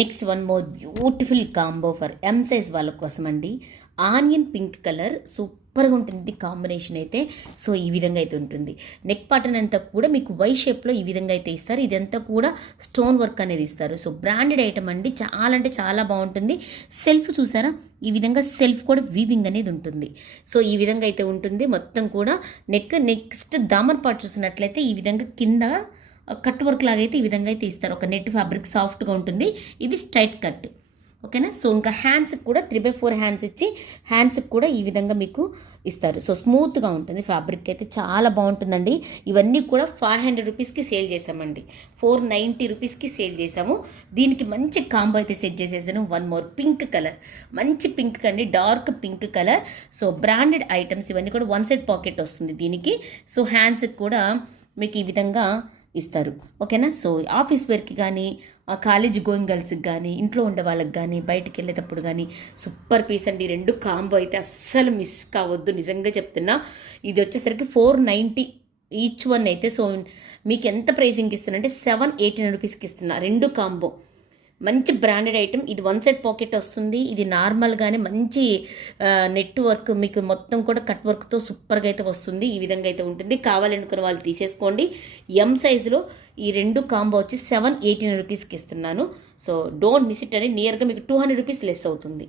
Next one more beautiful combo for M size వాళ్ళ కోసం అండి. ఆనియన్ పింక్ కలర్ సూపర్గా ఉంటుంది కాంబినేషన్ అయితే. సో ఈ విధంగా అయితే ఉంటుంది. నెక్ పాటర్న్ అంతా కూడా మీకు వై షేప్లో ఈ విధంగా అయితే ఇస్తారు. ఇదంతా కూడా స్టోన్ వర్క్ అనేది ఇస్తారు. సో బ్రాండెడ్ ఐటమ్ అండి, చాలా అంటే చాలా బాగుంటుంది. సెల్ఫ్ చూసారా, ఈ విధంగా సెల్ఫ్ కూడా వీవింగ్ అనేది ఉంటుంది. సో ఈ విధంగా అయితే ఉంటుంది మొత్తం కూడా. నెక్స్ట్ దామన్ పార్ట్ చూసినట్లయితే ఈ విధంగా కింద కట్ వర్క్ లాగా అయితే ఈ విధంగా అయితే ఇస్తారు. ఒక నెట్ ఫ్యాబ్రిక్ సాఫ్ట్గా ఉంటుంది. ఇది స్ట్రైట్ కట్, ఓకేనా. సో ఇంకా హ్యాండ్స్కి కూడా 3/4 హ్యాండ్స్ ఇచ్చి హ్యాండ్స్కి కూడా ఈ విధంగా మీకు ఇస్తారు. సో స్మూత్గా ఉంటుంది ఫ్యాబ్రిక్ అయితే, చాలా బాగుంటుందండి. ఇవన్నీ కూడా 500 రూపీస్కి సేల్ చేసామండి. 490 రూపీస్కి సేల్ చేసాము. దీనికి మంచి కాంబో అయితే సెట్ చేసేసాను. వన్ మోర్ పింక్ కలర్, మంచి పింక్ అండి, dark pink colour. So branded items ఇవన్నీ కూడా వన్ సైడ్ పాకెట్ వస్తుంది దీనికి. సో హ్యాండ్స్కి కూడా మీకు ఈ విధంగా ఇస్తారు, ఓకేనా. సో ఆఫీస్ వేర్కి కానీ, కాలేజ్ గోయింగ్ గర్ల్స్కి కానీ, ఇంట్లో ఉండే వాళ్ళకి కానీ, బయటకు వెళ్ళేటప్పుడు కానీ సూపర్ పీస్ అండి. రెండు కాంబో అయితే అస్సలు మిస్ కావద్దు, నిజంగా చెప్తున్నా. ఇది వచ్చేసరికి 490 ఈచ్ వన్ అయితే. సో మీకు ఎంత ప్రైసింగ్కి ఇస్తున్నా అంటే 789 రూపీస్కి ఇస్తున్నా రెండు కాంబో. మంచి బ్రాండెడ్ ఐటమ్. ఇది వన్ సైడ్ పాకెట్ వస్తుంది. ఇది నార్మల్గానే మంచి నెట్ వర్క్ మీకు మొత్తం కూడా కట్ వర్క్తో సూపర్గా అయితే వస్తుంది. ఈ విధంగా అయితే ఉంటుంది. కావాలనుకున్న వాళ్ళు తీసేసుకోండి. ఎం సైజులో ఈ రెండు కాంబో వచ్చి 789 రూపీస్కి ఇస్తున్నాను. సో డోంట్ మిస్ ఇట్ అని. నియర్గా మీకు 200 రూపీస్ లెస్ అవుతుంది.